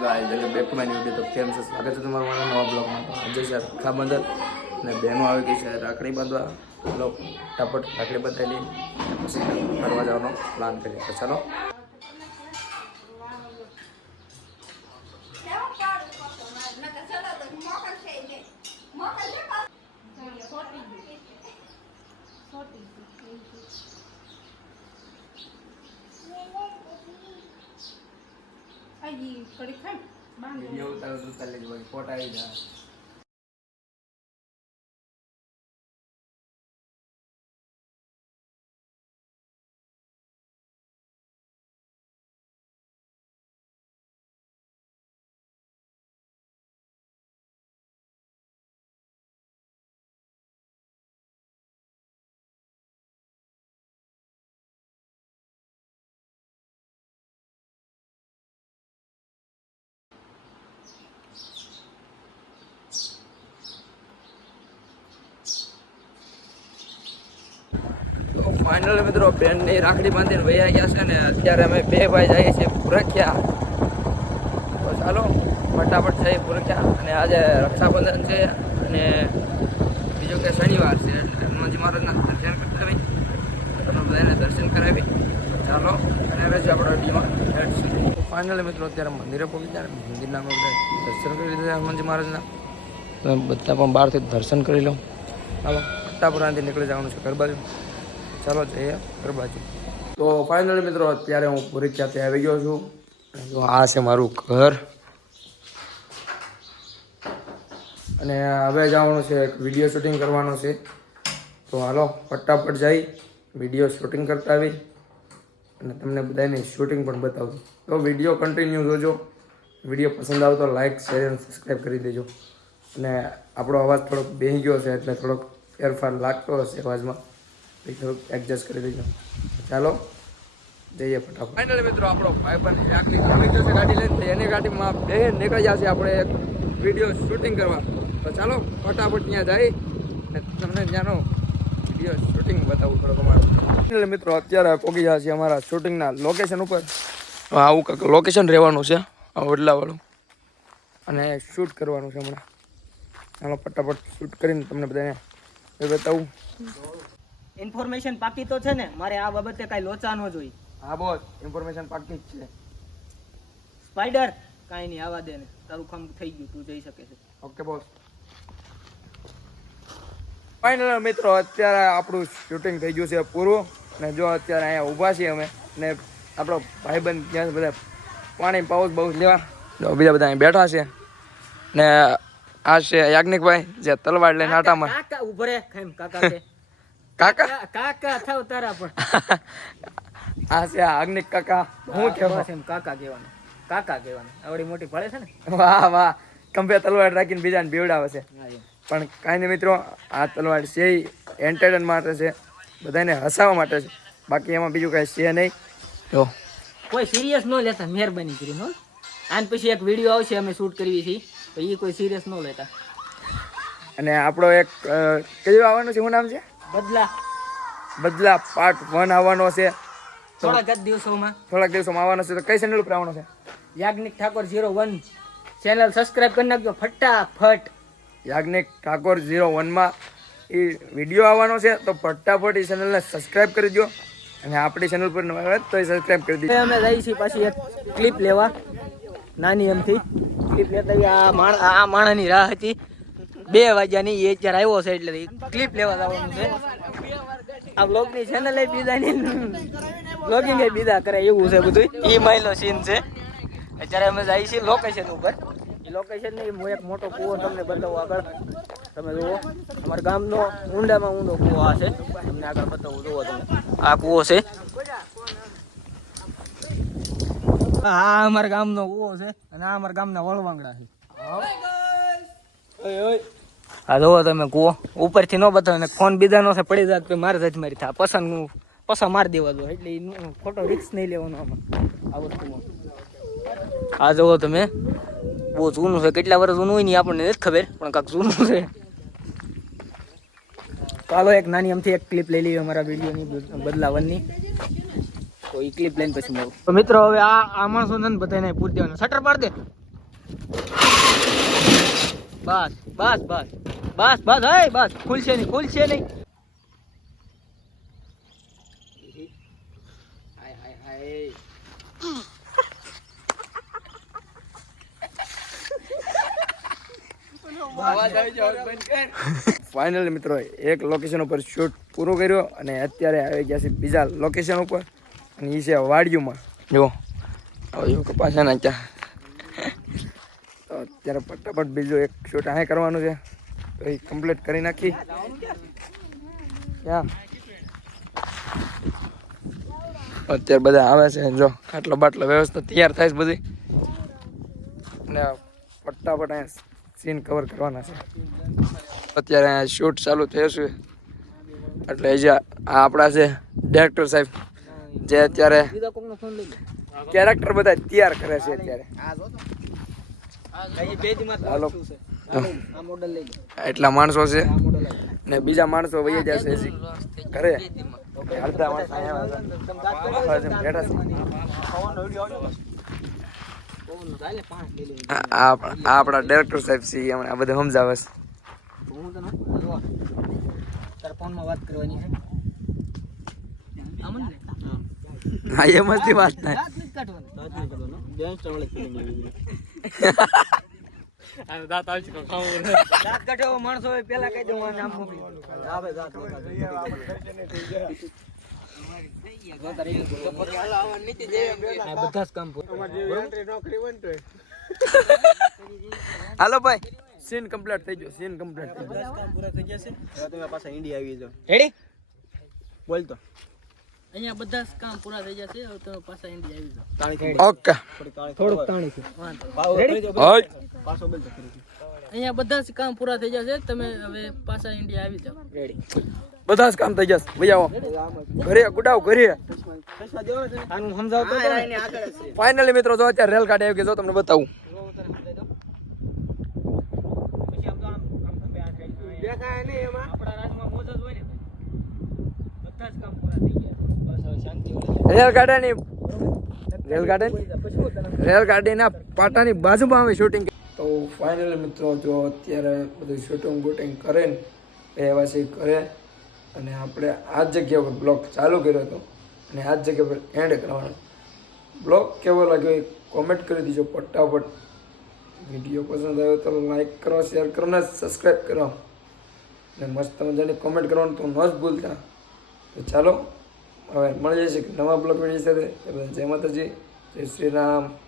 Welcome back to my new video. તો કેમ છો? સ્વાગત છે તમારું મારા નવા બ્લોગમાં. તો આજે છે રક્ષાબંધન અને બહેનો આવી ગઈ છે રાખડી બાંધવા. ચાલો ફટાફટ રાખડી બાંધેલી પછી ફરવા જવાનો પ્લાન કરીએ. તો ચાલો. વિડીયો ઉતારો તો ચાલી જ હોય, ફોટા આવી જાય. ફાઇનલ મિત્રો બેનની રાખડી બાંધીને વૈયા ગયા છે ને અત્યારે અમે બે ભાઈ જઈએ છીએ પુરખ્યા. તો ચાલો ફટાફટ જઈએ પુરખ્યા. અને આજે રક્ષાબંધન છે અને બીજું કે શનિવાર છે એટલે હનુમાનજી મહારાજના દર્શન કરતા આવી તમે બધાને દર્શન કરાવી. ચાલો અને રજા આપણે ડીમાં હેડ. ફાઇનલ મિત્રો અત્યારે મંદિરે પહોંચી જાય. મંદિરના અમે બધા દર્શન કરી લીધા હનુમાનજી મહારાજના. તમે બધા પણ બહારથી દર્શન કરી લો. ચાલો ફટાફટ નીકળી જવાનું છે ઘર બાજુ. ચાલો જઈએ ઘર બાજુ. તો ફાઇનલી મિત્રો અત્યારે હું પરીક્ષાથી આવી ગયો છું. તો આ છે મારું ઘર અને હવે જવાનું છે વિડીયો શૂટિંગ કરવાનું છે. તો હાલો ફટાફટ જઈ વિડીયો શૂટિંગ કરતા આવી અને તમને બધાની શૂટિંગ પણ બતાવું. તો વિડીયો કન્ટિન્યુ જોજો. વિડીયો પસંદ આવે તો લાઇક શેર અને સબસ્ક્રાઈબ કરી દેજો. અને આપણો અવાજ થોડોક બેસી ગયો છે એટલે થોડોક ફેરફાર લાગતો હશે અવાજમાં, થોડુંક એડજસ્ટ કરી દેજો. ચાલો જઈએ ફટાફટ. ફાઇનલી મિત્રો આપણો ભાઈબંધ યાકની આવી ગયો છે ગાડી લઈને. એની ગાડીમાં બે નીકળી જશે આપણે એક વિડીયો શૂટિંગ કરવા. તો ચાલો ફટાફટ ત્યાં જઈ અને તમને ત્યાંનો વિડીયો શૂટિંગ બતાવું થોડુંક અમારું. ફાઇનલી મિત્રો અત્યારે પહોંચી ગયા છીએ અમારા શૂટિંગના લોકેશન ઉપર. આવું કંઈક લોકેશન રહેવાનું છે આ વડલાવાળું અને શૂટ કરવાનું છે હમણાં. ચાલો ફટાફટ શૂટ કરીને તમને બધાને બતાવું. ઇન્ફોર્મેશન પાકી તો છે ને, મારે આ બાબતે કઈ લોચા ન જોઈ. હા બોસ, ઇન્ફોર્મેશન પાકી જ છે. સ્પાઈડર કાઈ નહીં, આવા દે ને, તારું કામ થઈ ગયું, તું જઈ શકે છે. Okay boss. ફાઇનલ મિત્રો અત્યારે આપણું શૂટિંગ થઈ ગયું છે પૂરું. અને જો અત્યારે અહીંયા ઊભા છીએ અમે ને આપણો ભાઈબંધ ત્યાં બધા પાણી પાઉસ બહુ લેવા. જો બીજા બધા અહીં બેઠા છે ને આ છે યાજ્ઞિકભાઈ જે તલવાર લઈને આટામાં. કાકા ઉભો રે, ખાઈમ કાકા છે. કાકા કાકા થાવ તારા પણ. આ છે યાજ્ઞિક કાકા. હું કહેવા એમ કાકા કહેવાનું, કાકા કહેવાનું. આવડી મોટી ભળે છે ને. વાહ વાહ, કંપે તલવાર રાખીને બીજાને બીવડાવે છે. પણ કાંઈ નહીં મિત્રો, આ તલવાર છે એન્ટરટેન માટે છે, બધાને હસાવવા માટે છે. બાકી એમાં બીજું કાંઈ છે નહીં. જો કોઈ સિરિયસ ન લેતા, મહેરબાની કરીને. આન પછી એક વિડીયો આવશે અમે શૂટ કરીએ છીએ, તો એ કોઈ સિરિયસ ન લેતા. અને આપણો એક કયું આવવાનું છે, શું નામ છે? બદલા પાર્ટ 1 આવવાનો છે. થોડાક દિવસોમાં આવવાનો છે. તો કઈ ચેનલ ઉપર આવવાનો છે? યાજ્ઞિક ઠાકોર 01 ચેનલ સબસ્ક્રાઇબ કરી નાખજો ફટાફટ. યાજ્ઞિક ઠાકોર 01 માં એ વિડીયો આવવાનો છે. તો ફટાફટ એ ચેનલને સબસ્ક્રાઇબ કરી દો. અને આપણી ચેનલ પર નવા હોય તો એ સબસ્ક્રાઇબ કરી દીધો. અમે જઈએ છીએ પાછી એક ક્લિપ લેવા, નાની એમથી ક્લિપ લેતા. આ માણસની રાહ હતી 2 વાગ્યાની, એ અત્યારે આવ્યો છે એટલે ક્લિપ લેવા જવાનું છે. આ બ્લોગની ચેનલ એ બીજાની બ્લોગિંગ એ બીજા કરે એવું છે બધું. એ માયલો સીન છે. અત્યારે અમે જઈએ છીએ લોકેશન ઉપર. એ લોકેશન ને હું એક મોટો કૂવો તમને બતાવું આગળ. તમે જુઓ અમારા ગામનો ઊંડામાં ઊંડો કૂવો આ છે. તમને આગળ બતાવું, જુઓ તમે આ કૂવો છે. આ અમારા ગામનો કૂવો છે અને આ અમારા ગામના વળવાંગડા છે. હા જોવો તમે કૂવો ઉપરથી ન બતાવે ને ફોન બીજા નો પડી જાય તો મારે જ મારી થાય પસંદ મારી દેવા દો. એટલે ખોટો રિસ્ક નહીં લેવાનો આમાં આ વસ્તુમાં. આ જોવો તમે, બહુ જૂનું છે. કેટલા વર્ષ જૂનું હોય ને આપણને નથી ખબર, પણ કાંક જૂનું છે. ચાલો એક નાની અમથી એક ક્લિપ લઈ લઈએ અમારા વિડીયોની બદલાવવાની. તો એ ક્લિપ લઈને પછી મળું. તો મિત્રો હવે આ માણસો ને બધાને પૂરી દેવાનું. શટર પાડ દે. બસ બસ બસ બસ બસ હે બસ ખુલશે નહીં હાય હાય હાય ફાઇનલી મિત્રો એક લોકેશન ઉપર શૂટ પૂરો કર્યો અને અત્યારે આવી ગયા છે બીજા લોકેશન ઉપર અને એ છે વાડિયુંમાં જો હવે કપાસાના ત્યાં તો અત્યારે ફટાફટ બીજું એક શૂટ અહીં કરવાનું છે તો એ કમ્પ્લીટ કરી નાખી ક્યાં અત્યારે બધા આવે છે જો ખાટલો બાટલો વ્યવસ્થા તૈયાર થાય છે બધી અને ફટાફટ અહીંયા સીન કવર કરવાના છે અત્યારે અહીંયા શૂટ ચાલુ થયું છે એટલે જે આ આપણા છે ડાયરેક્ટર સાહેબ જે અત્યારે કેરેક્ટર બધા તૈયાર કરે છે અત્યારે હાલો એટલા માણસો છે ને બીજા માણસો વહી જશે હજી ઘરે અડધા માણસ અહીંયા બેઠા છે આ આપણા ડાયરેક્ટર સાહેબ છે હમણાં આ બધું સમજાવે છે તારા ફોનમાં વાત કરવાની છે આમન ને હા એમાંથી વાત થાય દાંત નથી કાઢવાનું દાંત કાઢો માણસો હોય પેલા કહી દઉં નામ મોકલી બધા જ કામ હાલો ભાઈ સીન કમ્પ્લીટ થઈ ગયો સીન કમ્પ્લીટ થઈ ગયો પૂરા થઈ ગયા છે તમે પાછા ઇન્ડિયા આવી જાઓ રેડી બોલ તો અહીંયા બધા જ કામ પૂરા થઈ જશે હવે તમે પાછા ઇન્ડિયા આવી જાઓ ઓકે થોડુંક તાણી છે પાછો બોલ તો અહીંયા બધા જ કામ પૂરા થઈ જશે તમે હવે પાછા ઇન્ડિયા આવી જાઓ રેડી બધા જ કામ થઈ જશે ભાઈ આવો ઘરે ગુડાવ ઘરે આનું સમજાવતો ફાઇનલી મિત્રો જો અત્યારે રેલ ગાડી આવી ગઈ જો તમને બતાવું રેલગાડીના પાટાની બાજુમાં અમે શૂટિંગ તો ફાઇનલી મિત્રો જો અત્યારે બધું શૂટિંગ બૂટિંગ કરે ને એવા છે કરે અને આપણે આ જ જગ્યા પર બ્લોગ ચાલુ કર્યો હતો અને આ જ જગ્યા પર એન્ડ કરવાનો બ્લોગ કેવો લાગ્યો એ કોમેન્ટ કરી દીજો ફટાફટ વિડીયો પસંદ આવ્યો તો લાઈક કરો શેર કરો ને સબસ્ક્રાઈબ કરો અને મસ્ત મજાની કોમેન્ટ કરવાનું તો ન જ ભૂલતા તો ચાલો હવે મળી જશે નવા બ્લોગ વિડીયો સાથે જય માતાજી જય શ્રી રામ.